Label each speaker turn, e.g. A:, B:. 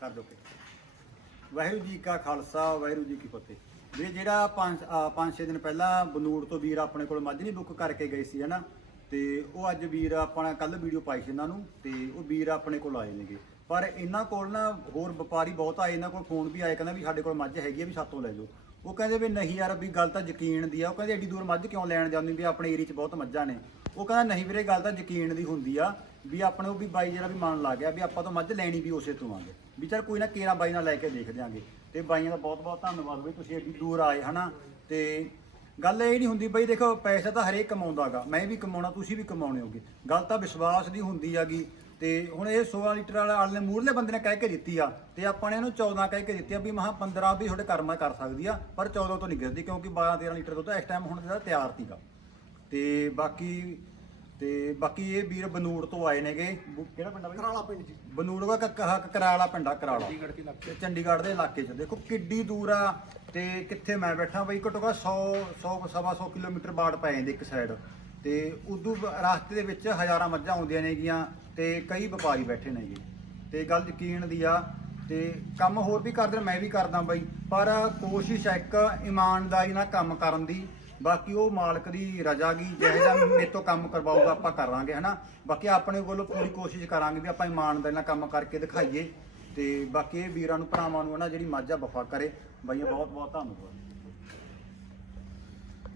A: ਕਰ ਦੋ ਕਿ। ਵਾਹਿਗੁਰੂ ਜੀ ਕਾ ਖਾਲਸਾ, ਵਾਹਿਗੁਰੂ ਜੀ ਕੀ ਫਤਿਹ। ਵੀਰੇ ਜਿਹੜਾ 5 5-6 ਦਿਨ ਪਹਿਲਾਂ ਬਨੂੜ ਤੋਂ ਵੀਰ ਆਪਣੇ ਕੋਲ ਮੱਝ ਨਹੀਂ ਬੁੱਕ ਕਰਕੇ ਗਏ ਸੀ, ਹਨਾ? ਤੇ ਉਹ ਅੱਜ ਵੀਰ ਆਪਣਾ ਕੱਲ ਵੀਡੀਓ ਪਾਈ ਸੀ ਇਹਨਾਂ ਨੂੰ ਤੇ ਉਹ ਵੀਰ ਆਪਣੇ ਕੋਲ ਆਏ ਨੇਗੇ। ਪਰ ਇਹਨਾਂ ਕੋਲ ਨਾ ਹੋਰ ਵਪਾਰੀ ਬਹੁਤ ਆਏ, ਇਹਨਾਂ ਕੋਲ ਫੋਨ ਵੀ ਆਏ, ਕਹਿੰਦਾ ਵੀ ਸਾਡੇ ਕੋਲ ਮੱਝ ਹੈਗੀ ਆ, ਵੀ ਸਾਤੋਂ ਲੈ ਜਾਓ ਉਹ ਕਹਿੰਦੇ ਵੀ ਨਹੀਂ ਯਾਰ, ਵੀ ਗੱਲ ਤਾਂ ਯਕੀਨ ਦੀ ਆ। ਉਹ ਕਹਿੰਦੇ ਐਡੀ ਦੂਰ ਮੱਝ ਕਿਉਂ ਲੈਣ ਜਾਂਦੇ ਵੀ ਆਪਣੇ ਏਰੀਆ 'ਚ ਬਹੁਤ ਮੱਝਾਂ ਨੇ। ਉਹ ਕਹਿੰਦਾ ਨਹੀਂ ਵੀਰੇ, ਗੱਲ ਤਾਂ ਯਕੀਨ ਦੀ ਹੁੰਦੀ ਆ ਵੀ ਆਪਣੇ ਉਹ ਵੀ ਬਾਈ ਜਿਹੜਾ ਵੀ ਮਨ ਲੱਗ ਗਿਆ ਵੀ ਆਪਾਂ ਤਾਂ ਮੱਝ ਲੈਣੀ ਵੀ ਉਸੇ ਤੋਂ ਆਂਗੇ। ਵੀ ਚੱਲ ਕੋਈ ਨਾ ਕੇਰਾ ਬਾਈ ਨਾਲ ਲੈ ਕੇ ਦੇਖ ਦਿਆਂਗੇ। ਤੇ ਬਾਈਆਂ ਦਾ ਬਹੁਤ ਬਹੁਤ ਧੰਨਵਾਦ ਵੀ ਤੁਸੀਂ ਐਡੀ ਦੂਰ ਆਏ, ਹਨਾ? ਤੇ ਗੱਲ ਇਹ ਨਹੀਂ ਹੁੰਦੀ ਬਈ ਦੇਖੋ ਪੈਸਾ ਤਾਂ ਹਰੇਕ ਕਮਾਉਂਦਾਗਾ ਮੈਂ ਵੀ ਕਮਾਉਣਾ ਤੁਸੀਂ ਵੀ ਕਮਾਉਣੇ ਹੋਗੇ। ਗੱਲ ਤਾਂ ਵਿਸ਼ਵਾਸ ਦੀ ਹੁੰਦੀ ਆਗੀ। ਤੇ ਹੁਣ ਇਹ 16 ਲੀਟਰ ਵਾਲੇ ਨੇ ਮੂਰਲੇ ਬੰਦੇ ਨੇ ਕਹਿ ਕੇ ਦਿੱਤੀ ਆ ਤੇ ਆਪਾਂ ਨੇ ਇਹਨੂੰ 14 ਕਹਿ ਕੇ ਦਿੱਤੀ ਆ ਵੀ ਮਹਾ 15 ਵੀ ਤੁਹਾਡੇ ਕਰਮਾ ਕਰ ਸਕਦੀ ਆ ਪਰ 14 ਤੋਂ ਨਹੀਂ ਗਿਰਦੀ ਕਿਉਂਕਿ 12 13 ਲੀਟਰ ਦੁੱਧ ਇਸ ਟਾਈਮ ਹੁਣ ਜਿਹੜਾ ਤਿਆਰ ਸੀਗਾ। ਤੇ ਬਾਕੀ ਤੇ ਬਾਕੀ ਇਹ ਵੀਰ ਬਨੂੜ ਤੋਂ ਆਏ ਨੇਗੇ। ਕਿਹੜਾ ਪਿੰਡ ਆ ਬਈ?
B: ਕਰਾਲਾ ਪਿੰਡ ਜੀ।
A: ਬਨੂੜ ਦਾ ਕਰਾਲਾ ਪਿੰਡਾ ਕਰਾਲਾ।
B: ਚੰਡੀਗੜ੍ਹ ਦੇ ਇਲਾਕੇ
A: 'ਚ। ਦੇਖੋ ਕਿੱਡੀ ਦੂਰ ਆ। ਤੇ ਕਿੱਥੇ ਮੈਂ ਬੈਠਾ ਬਈ, ਘੱਟੋ ਘੱਟ 100 100 ਸਵਾ 100 ਕਿਲੋਮੀਟਰ ਬਾੜ ਪੈ ਜਾਂਦੇ ਇੱਕ ਸਾਈਡ ਤੇ ਉਦੋਂ ਰਸਤੇ ਦੇ ਵਿੱਚ ਹਜ਼ਾਰਾਂ ਮੱਝਾਂ ਆਉਂਦੀਆਂ ਨੇਗੀਆਂ ਤੇ ਕਈ ਵਪਾਰੀ ਬੈਠੇ ਨੇਗੇ। ਤੇ ਗੱਲ ਯਕੀਨ ਦੀ ਆ, ਤੇ ਕੰਮ ਹੋਰ ਵੀ ਕਰਦੇ ਮੈਂ ਵੀ ਕਰਦਾ ਬਾਈ। ਪਰ ਕੋਸ਼ਿਸ਼ ਆ ਇੱਕ ਇਮਾਨਦਾਰੀ ਨਾਲ ਕੰਮ ਕਰਨ ਦੀ। ਬਾਕੀ ਉਹ ਮਾਲਕ ਦੀ ਰਜ਼ਾ ਗੀ ਜਿਹੇ ਦਾ ਮੇਰੇ ਤੋਂ ਕੰਮ ਕਰਵਾਊਗਾ, ਆਪਾਂ ਕਰਾਂਗੇ, ਹਨਾ? ਬਾਕੀ ਆਪਣੇ ਕੋਲੋਂ ਪੂਰੀ ਕੋਸ਼ਿਸ਼ ਕਰਾਂਗੇ ਵੀ ਆਪਾਂ ਇਮਾਨਦਾਰੀ ਨਾਲ ਕੰਮ ਕਰਕੇ ਦਿਖਾਈਏ। ਤੇ ਬਾਕੀ ਇਹ ਵੀਰਾਂ ਨੂੰ, ਭਰਾਵਾਂ ਨੂੰ ਹੈ ਨਾ, ਜਿਹੜੀ ਮਾਝਾ ਵਫਾ ਕਰੇ। ਬਾਈਆਂ ਬਹੁਤ ਬਹੁਤ ਧੰਨਵਾਦ।